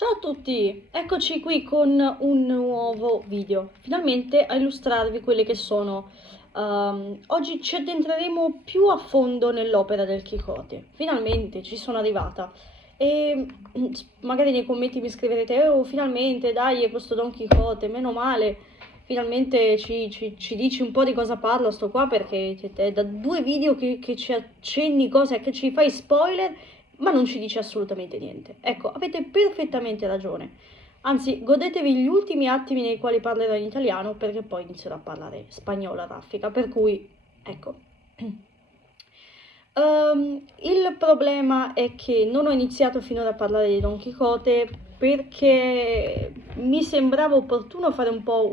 Ciao a tutti, eccoci qui con un nuovo video, finalmente a illustrarvi quelli che sono. Oggi ci addentreremo più a fondo nell'opera del Quixote, finalmente ci sono arrivata. E magari nei commenti mi scriverete, oh finalmente dai è questo Don Quixote, meno male, finalmente ci dici un po' di cosa parla sto qua perché è da due video che ci accenni cose, che ci fai spoiler ma non ci dice assolutamente niente. Ecco, avete perfettamente ragione. Anzi, godetevi gli ultimi attimi nei quali parlerò in italiano perché poi inizierò a parlare spagnolo a raffica, per cui, ecco. Il problema è che non ho iniziato finora a parlare di Don Quixote perché mi sembrava opportuno fare un po'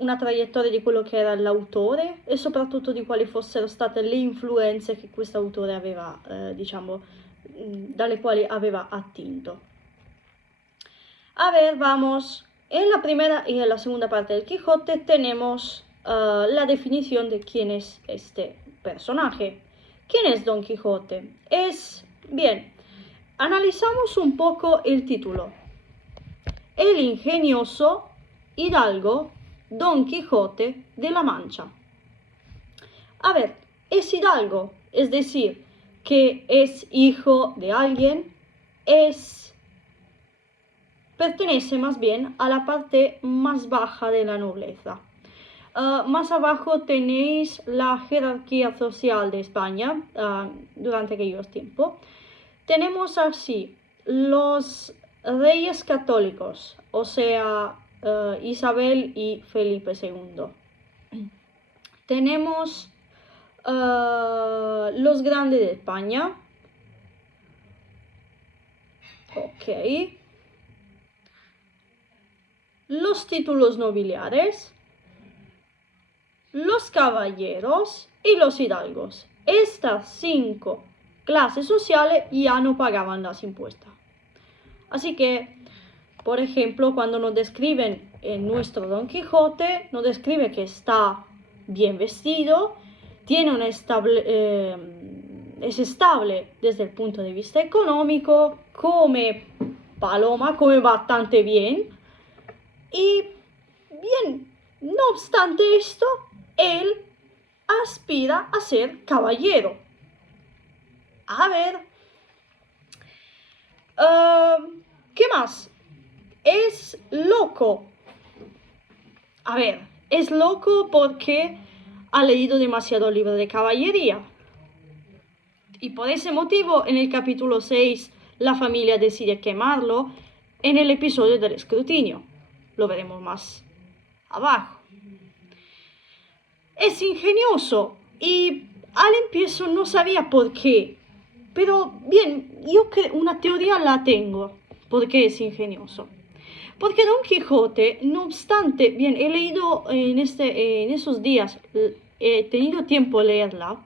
una traiettoria di quello che era l'autore e soprattutto di quali fossero state le influenze che questo autore aveva, diciamo, dalle quali aveva attinto. A ver, vamos. En la primera y en la segunda parte del Quijote tenemos la definición de quién es este personaje. ¿Quién es Don Quijote? Bien, analizamos un poco el título. El ingenioso hidalgo Don Quijote de la Mancha. A ver, es hidalgo, es decir, que es hijo de alguien, pertenece más bien a la parte más baja de la nobleza. Más abajo tenéis la jerarquía social de España durante aquellos tiempos. Tenemos así los reyes católicos, o sea, Isabel y Felipe II. Tenemos los grandes de España. Ok. Los títulos nobiliares, los caballeros y los hidalgos. Estas 5 clases sociales ya no pagaban las impuestos. Así que, por ejemplo, cuando nos describen en nuestro Don Quijote, nos describe que está bien vestido, tiene es estable desde el punto de vista económico, come paloma, come bastante bien. Y bien, no obstante esto, él aspira a ser caballero. A ver, ¿qué más? Es loco. A ver, es loco porque ha leído demasiado libro de caballería. Y por ese motivo, en el capítulo 6, la familia decide quemarlo en el episodio del escrutinio. Lo veremos más abajo. Es ingenioso y al empiezo no sabía por qué. Pero bien, yo una teoría la tengo. ¿Por qué es ingenioso? Porque Don Quijote, no obstante, bien, he leído en esos días, he tenido tiempo de leerla,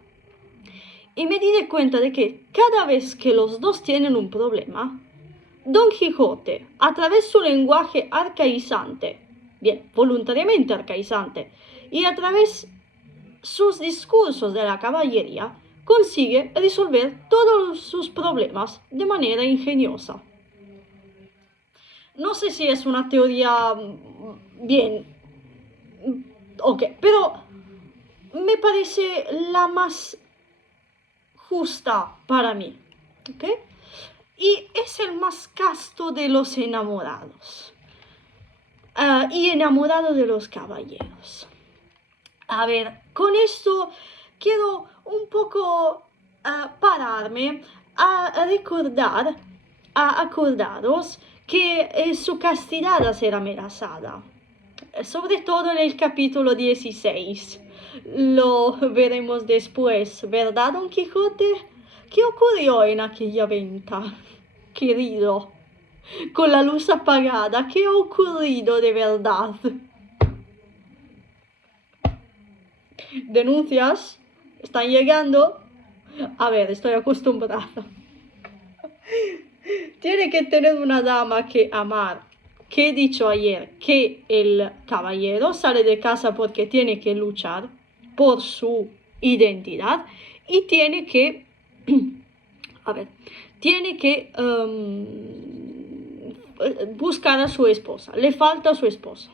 y me di de cuenta de que cada vez que los dos tienen un problema, Don Quijote, a través de su lenguaje arcaizante, bien, voluntariamente arcaizante, y a través sus discursos de la caballería, consigue resolver todos sus problemas de manera ingeniosa. No sé si es una teoría bien, ok, pero me parece la más justa para mí, ¿ok? Y es el más casto de los enamorados y enamorado de los caballeros. A ver, con esto quiero un poco pararme a recordar, a acordaros que su castidad será amenazada, sobre todo en el capítulo 16. Lo veremos después, ¿verdad, Don Quijote? ¿Qué ocurrió en aquella venta, querido? Con la luz apagada, ¿qué ha ocurrido de verdad? ¿Denuncias? ¿Están llegando? A ver, estoy acostumbrada. Tiene que tener una dama que amar. Que he dicho ayer que el caballero sale de casa porque tiene que luchar por su identidad y tiene que, a ver, tiene que buscar a su esposa, le falta a su esposa.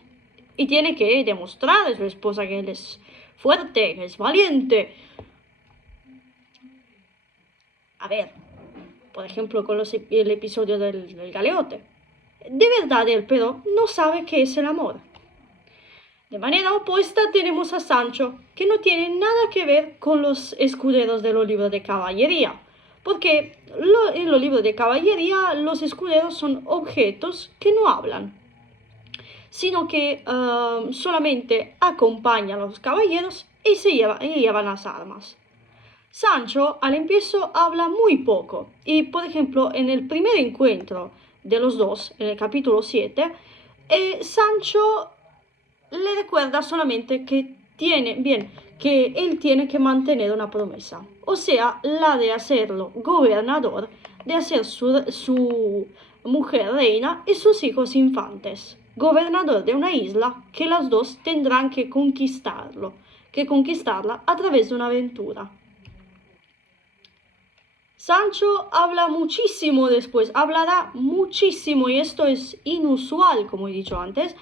Y tiene que demostrar a su esposa que él es fuerte, que es valiente. A ver, por ejemplo, con el episodio del galeote. De verdad él, pero no sabe qué es el amor. De manera opuesta tenemos a Sancho, que no tiene nada que ver con los escuderos de los libros de caballería, porque en los libros de caballería los escuderos son objetos que no hablan, sino que solamente acompañan a los caballeros y llevan las armas. Sancho al empiezo habla muy poco y, por ejemplo, en el primer encuentro de los dos, en el capítulo 7, Sancho le recuerda solamente que él tiene que mantener una promesa, o sea, la de hacerlo gobernador, de hacer su mujer reina y sus hijos infantes, gobernador de una isla que las dos tendrán que conquistarla a través de una aventura. Sancho habla muchísimo después, hablará muchísimo y esto es inusual, como he dicho antes,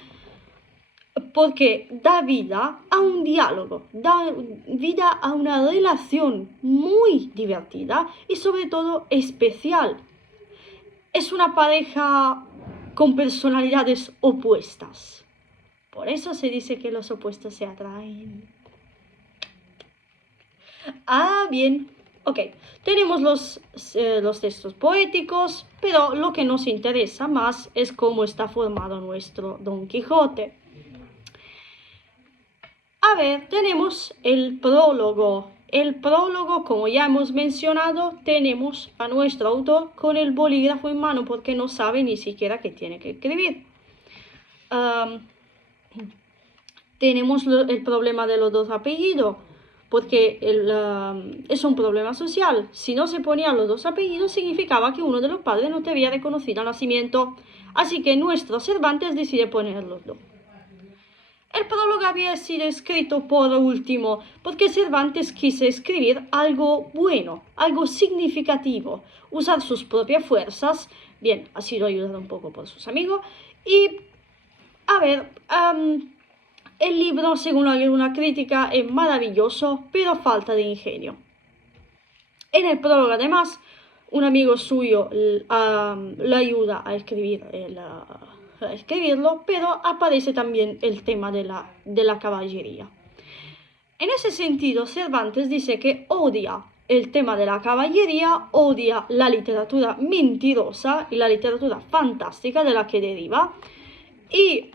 porque da vida a un diálogo, da vida a una relación muy divertida y sobre todo especial. Es una pareja con personalidades opuestas. Por eso se dice que los opuestos se atraen. Ah, bien. Ok, tenemos los textos poéticos, pero lo que nos interesa más es cómo está formado nuestro Don Quijote. A ver, tenemos el prólogo. El prólogo, como ya hemos mencionado, tenemos a nuestro autor con el bolígrafo en mano porque no sabe ni siquiera qué tiene que escribir. Tenemos el problema de los dos apellidos, porque es un problema social. Si no se ponían los dos apellidos, significaba que uno de los padres no te había reconocido al nacimiento. Así que nuestro Cervantes decide poner los dos. El prólogo había sido escrito por último, porque Cervantes quiso escribir algo bueno, algo significativo, usar sus propias fuerzas, bien, ha sido ayudado un poco por sus amigos, y, a ver, el libro, según alguna crítica, es maravilloso, pero falta de ingenio. En el prólogo, además, un amigo suyo le ayuda a escribirlo, pero aparece también el tema de la caballería. En ese sentido, Cervantes dice que odia el tema de la caballería, odia la literatura mentirosa y la literatura fantástica de la que deriva, y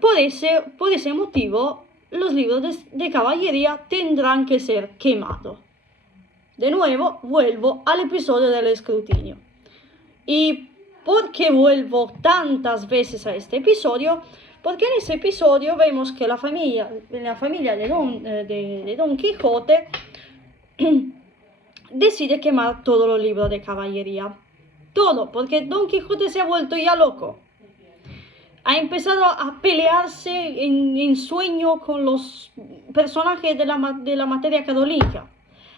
por ese motivo los libros de caballería tendrán que ser quemados. De nuevo, vuelvo al episodio del escrutinio. ¿Y por qué vuelvo tantas veces a este episodio? Porque en ese episodio vemos que la familia de Don Quijote decide quemar todos los libros de caballería. Todo, porque Don Quijote se ha vuelto ya loco. Ha empezado a pelearse en sueño con los personajes de la materia católica.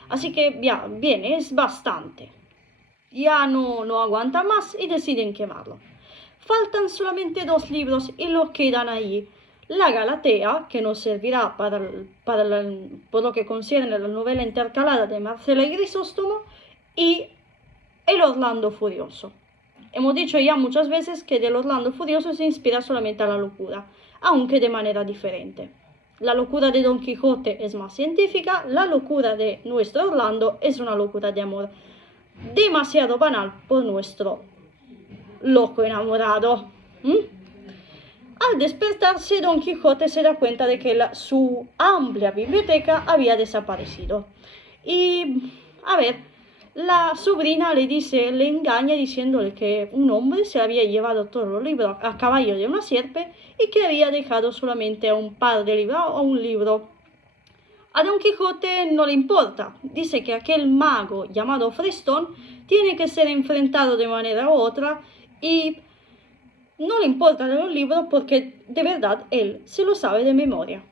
Así que ya, bien, es bastante. Ya no aguanta más y deciden quemarlo. Faltan solamente 2 libros y los quedan ahí. La Galatea, que nos servirá por lo que concierne la novela intercalada de Marcela y Grisóstomo, y el Orlando Furioso. Hemos dicho ya muchas veces que del Orlando Furioso se inspira solamente a la locura, aunque de manera diferente. La locura de Don Quijote es más científica, la locura de nuestro Orlando es una locura de amor demasiado banal por nuestro loco enamorado. Al despertarse, Don Quijote se da cuenta de que su amplia biblioteca había desaparecido. Y, a ver, la sobrina le engaña diciéndole que un hombre se había llevado todos los libros a caballo de una sierpe y que había dejado solamente un par de libros o un libro. A Don Quijote no le importa, dice que aquel mago llamado Frestón tiene que ser enfrentado de manera u otra y no le importa de los libros porque de verdad él se lo sabe de memoria.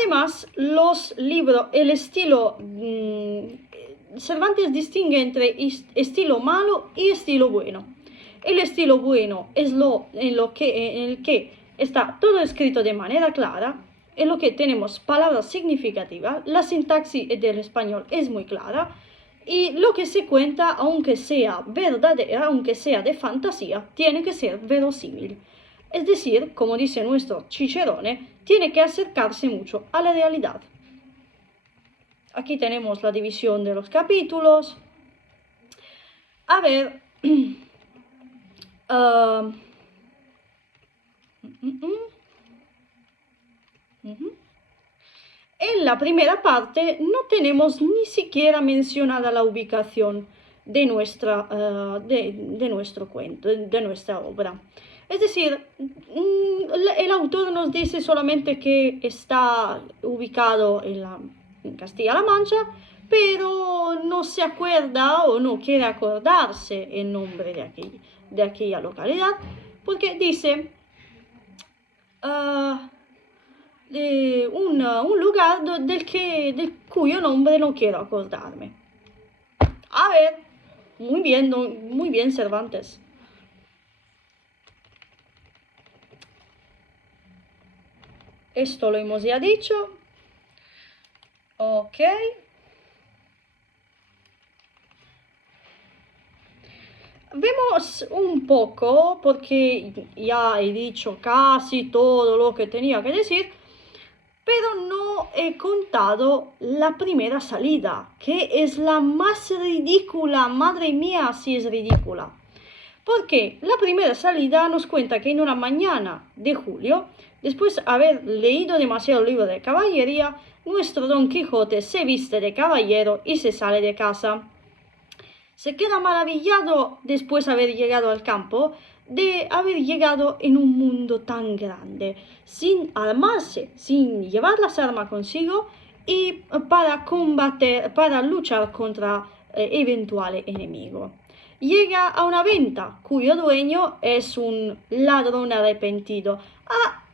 Además, los libros, el estilo, Cervantes distingue entre estilo malo y estilo bueno. El estilo bueno es en el que está todo escrito de manera clara, en lo que tenemos palabras significativas, la sintaxis del español es muy clara, y lo que se cuenta, aunque sea verdadera, aunque sea de fantasía, tiene que ser verosímil. Es decir, como dice nuestro Cicerone, tiene que acercarse mucho a la realidad. Aquí tenemos la división de los capítulos. A ver. uh, En la primera parte no tenemos ni siquiera mencionada la ubicación de nuestro cuento, de nuestra obra. Es decir, el autor nos dice solamente que está ubicado en Castilla-La Mancha, pero no se acuerda o no quiere acordarse el nombre de aquella localidad, porque dice un lugar del cuyo nombre no quiero acordarme. A ver, muy bien, Cervantes. Esto lo hemos ya dicho. Ok. Vemos un poco, porque ya he dicho casi todo lo que tenía que decir, pero no he contado la primera salida, que es la más ridícula. Madre mía, si es ridícula. Porque la primera salida nos cuenta que en una mañana de julio, después de haber leído demasiado libro de caballería, nuestro Don Quijote se viste de caballero y se sale de casa. Se queda maravillado después de haber llegado al campo, de haber llegado en un mundo tan grande, sin armarse, sin llevar las armas consigo y para luchar contra eventuales enemigos. Llega a una venta cuyo dueño es un ladrón arrepentido. Ah,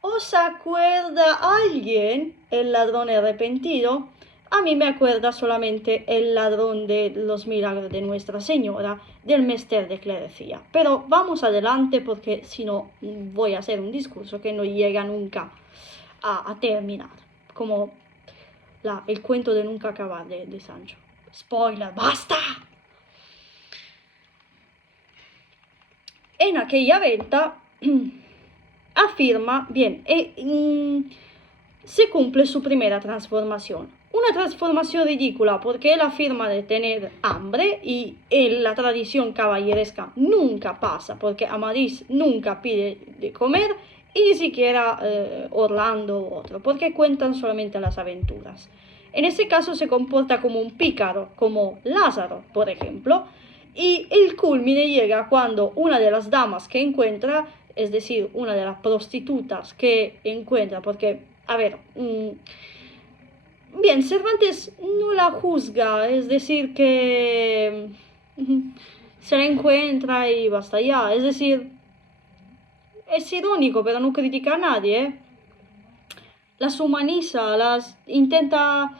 ¿os acuerda alguien el ladrón arrepentido? A mí me acuerda solamente el ladrón de los milagros de Nuestra Señora, del Mester de Clerecía. Pero vamos adelante porque si no voy a hacer un discurso que no llega nunca a terminar. Como el cuento de nunca acabar de Sancho. Spoiler, ¡basta! En aquella venta afirma, bien, se cumple su primera transformación. Una transformación ridícula porque él afirma de tener hambre y en la tradición caballeresca nunca pasa porque Amadís nunca pide de comer y ni siquiera Orlando u otro porque cuentan solamente las aventuras. En ese caso se comporta como un pícaro, como Lázaro, por ejemplo, y el culmine llega cuando una de las damas que encuentra, es decir, una de las prostitutas que encuentra, porque, a ver, bien, Cervantes no la juzga, es decir, que se la encuentra y basta ya, es decir, es irónico, pero no critica a nadie, ¿eh? Las humaniza, las intenta...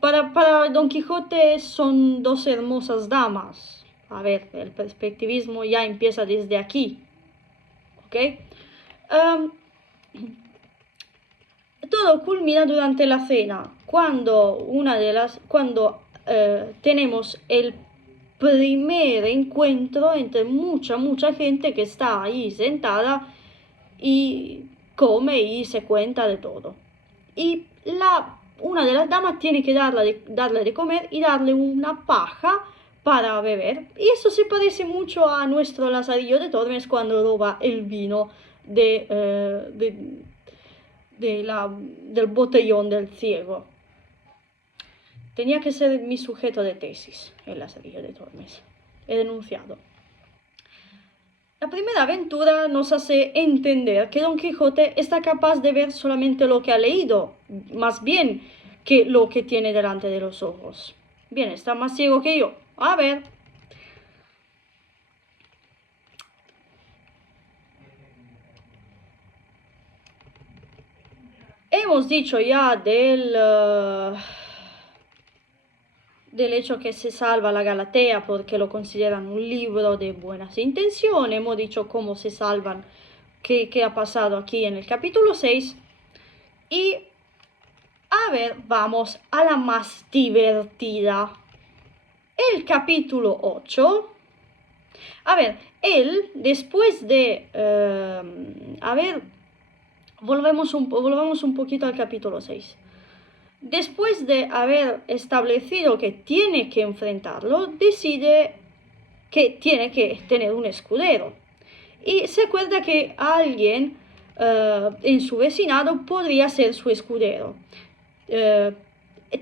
para Don Quijote son dos hermosas damas. A ver, el perspectivismo ya empieza desde aquí, ¿ok? Todo culmina durante la cena, cuando tenemos el primer encuentro entre mucha gente que está ahí sentada y come y se cuenta de todo. Y una de las damas tiene que darle de comer y darle una paja para beber. Y eso se parece mucho a nuestro Lazarillo de Tormes cuando roba el vino del botellón del ciego. Tenía que ser mi sujeto de tesis, el Lazarillo de Tormes. He denunciado. La primera aventura nos hace entender que Don Quijote está capaz de ver solamente lo que ha leído, más bien que lo que tiene delante de los ojos. Bien, está más ciego que yo. A ver. hemos dicho ya del hecho que se salva la Galatea porque lo consideran un libro de buenas intenciones. Hemos dicho cómo se salvan, qué ha pasado aquí en el capítulo 6. Y a ver, vamos a la más divertida. El capítulo 8. A ver, él, después de... a ver, volvemos un poquito al capítulo 6. Después de haber establecido que tiene que enfrentarlo, decide que tiene que tener un escudero. Y se acuerda que alguien en su vecinado podría ser su escudero.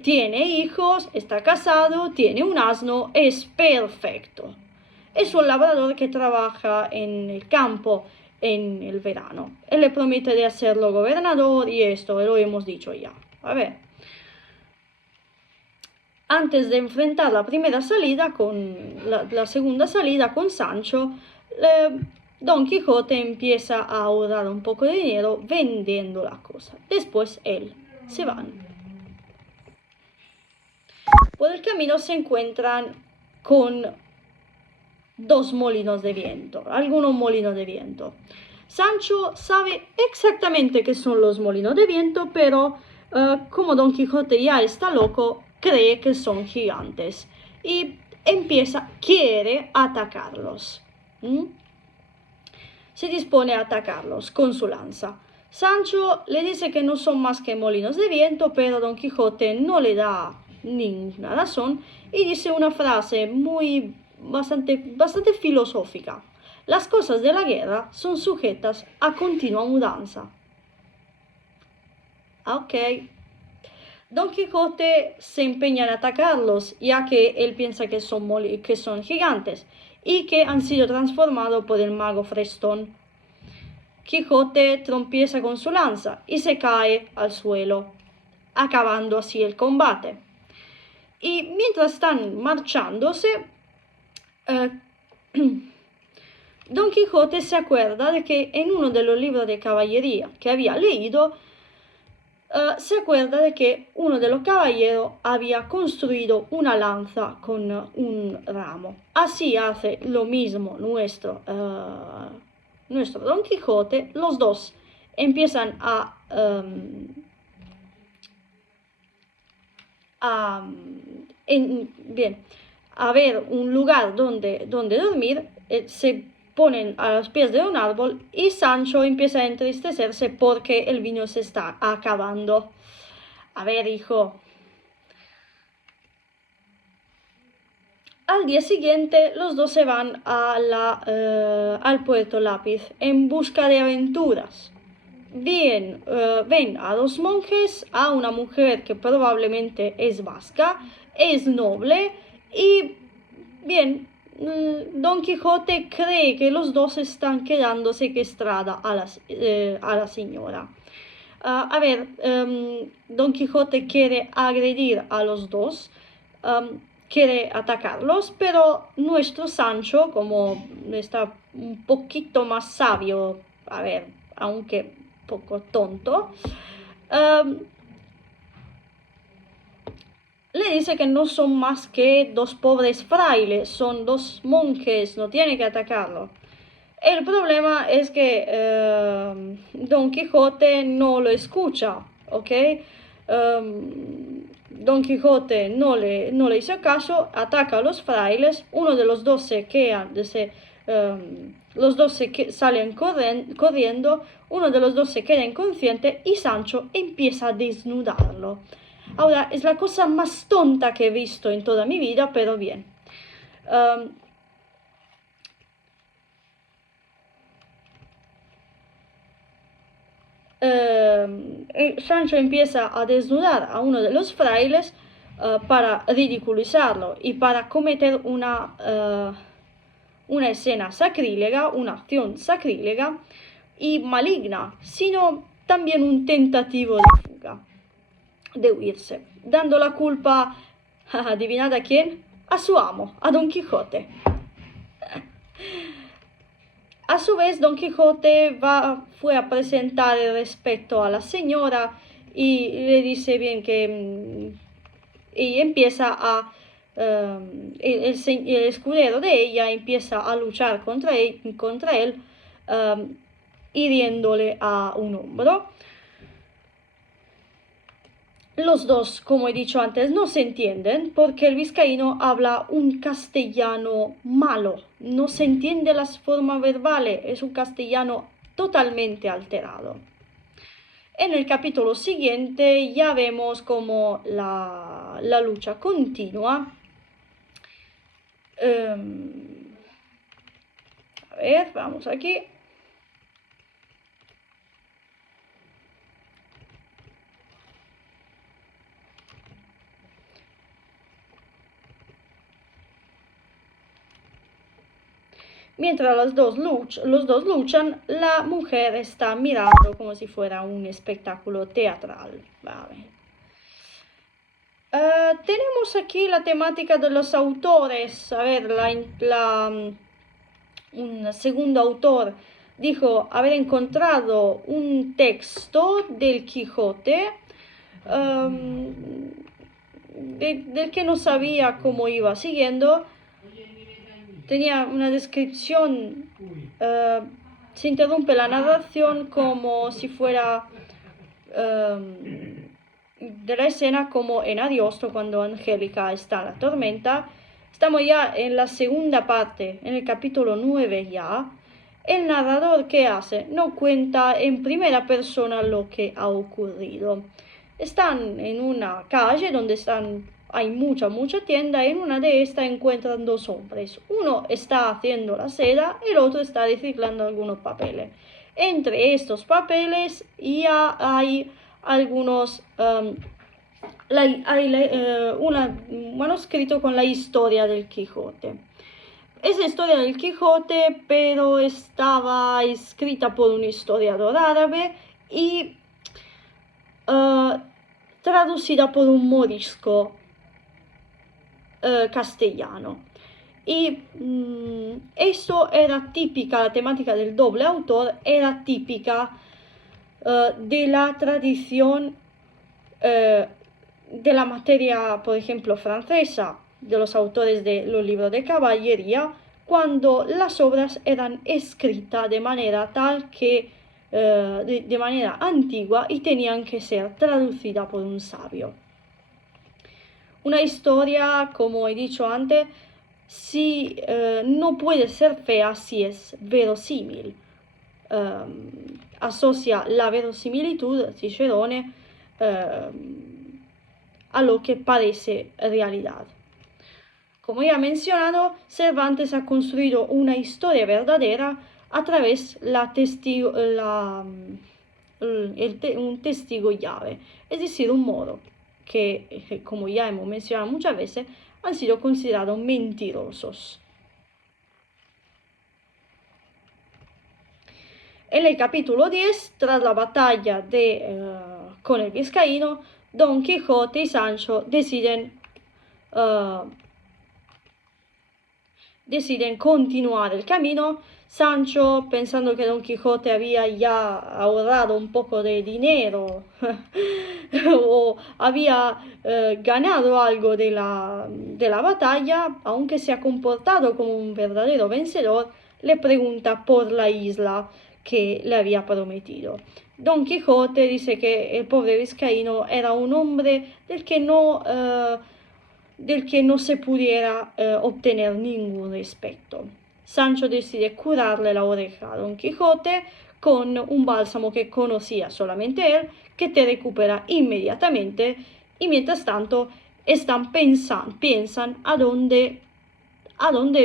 Tiene hijos, está casado, tiene un asno, es perfecto. Es un labrador que trabaja en el campo en el verano. Él le promete de hacerlo gobernador y esto lo hemos dicho ya. A ver. Antes de enfrentar la primera salida con la segunda salida con Sancho, Don Quijote empieza a ahorrar un poco de dinero vendiendo la cosa. Después él se van. Por el camino se encuentran con dos molinos de viento, algunos molinos de viento. Sancho sabe exactamente qué son los molinos de viento, pero como Don Quijote ya está loco, cree que son gigantes y quiere atacarlos. Se dispone a atacarlos con su lanza. Sancho le dice que no son más que molinos de viento, pero Don Quijote no le da ninguna razón y dice una frase bastante filosófica. Las cosas de la guerra son sujetas a continua mudanza. Ok. Don Quijote se empeña en atacarlos, ya que él piensa que son gigantes y que han sido transformados por el mago Frestón. Quijote trompieza con su lanza y se cae al suelo, acabando así el combate. Y mientras están marchándose, Don Quijote se acuerda de que en uno de los libros de caballería que había leído, se acuerda de que uno de los caballeros había construido una lanza con un ramo. Así hace lo mismo nuestro Don Quijote. Los dos empiezan a ver un lugar donde dormir, se ponen a los pies de un árbol y Sancho empieza a entristecerse porque el vino se está acabando. A ver, hijo. Al día siguiente los dos se van al Puerto Lápiz en busca de aventuras. Ven a dos monjes, a una mujer que probablemente es vasca, es noble y Don Quijote cree que los dos están quedando secuestrada a la señora. Don Quijote quiere agredir a los dos, quiere atacarlos, pero nuestro Sancho, como está un poquito más sabio, aunque poco tonto, le dice que no son más que dos pobres frailes, son dos monjes, no tiene que atacarlo. El problema es que Don Quijote no lo escucha, ¿ok? Don Quijote no le hizo caso, ataca a los frailes, uno de los dos se queda, los dos salen corriendo, uno de los dos se queda inconsciente y Sancho empieza a desnudarlo. Ahora, es la cosa más tonta que he visto en toda mi vida, pero bien. Sancho empieza a desnudar a uno de los frailes para ridiculizarlo y para cometer una escena sacrílega, una acción sacrílega y maligna, sino también un tentativo de fuga, de huirse, dando la culpa, adivinad a quién, a su amo, a Don Quijote. A su vez, Don Quijote fue a presentar el respeto a la señora y le dice bien que y empieza a el escudero de ella empieza a luchar contra él hiriéndole a un hombro. Los dos, como he dicho antes, no se entienden porque el vizcaíno habla un castellano malo, no se entiende las formas verbales, es un castellano totalmente alterado. En el capítulo siguiente ya vemos como la lucha continua. A ver, vamos aquí. Mientras los dos luchan, la mujer está mirando como si fuera un espectáculo teatral. Vale. Tenemos aquí la temática de los autores. A ver, un segundo autor dijo haber encontrado un texto del Quijote del que no sabía cómo iba siguiendo. Tenía una descripción, se interrumpe la narración como si fuera de la escena como en Ariosto cuando Angélica está en la tormenta. Estamos ya en la segunda parte, en el capítulo 9 ya. El narrador, ¿qué hace? No cuenta en primera persona lo que ha ocurrido. Están en una calle donde hay mucha tienda. En una de estas encuentran dos hombres. Uno está haciendo la seda, el otro está reciclando algunos papeles. Entre estos papeles ya hay algunos un manuscrito con la historia del Quijote. Esa historia del Quijote, pero estaba escrita por un historiador árabe y traducida por un morisco castellano. Y eso era típica, la temática del doble autor era típica de la tradición de la materia, por ejemplo, francesa, de los autores de los libros de caballería, cuando las obras eran escritas de manera tal que, de manera antigua y tenían que ser traducidas por un sabio. Una historia, como he dicho antes, no puede ser fea si es verosímil. Asocia la verosimilitud, Cicerone, a lo que parece realidad. Como ya he mencionado, Cervantes ha construido una historia verdadera a través un testigo llave, es decir, un moro, que, como ya hemos mencionado muchas veces, han sido considerados mentirosos. En el capítulo 10, tras la batalla con el vizcaíno, Don Quijote y Sancho deciden continuar el camino. Sancho, pensando que Don Quijote había ya ahorrado un poco de dinero o había ganado algo de la batalla, aunque se ha comportado como un verdadero vencedor, le pregunta por la isla que le había prometido. Don Quijote dice que el pobre vizcaíno era un hombre del que no se pudiera obtener ningún respeto. Sancho decide curarle la oreja a Don Quijote con un bálsamo que conocía solamente él, que te recupera inmediatamente, y mientras tanto piensan a dónde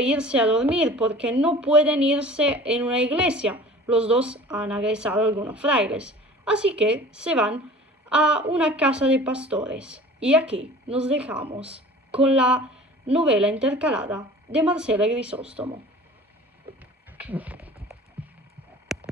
irse a dormir, porque no pueden irse en una iglesia. Los dos han agresado a algunos frailes, así que se van a una casa de pastores. Y aquí nos dejamos con la novela intercalada de Marcela Grisóstomo.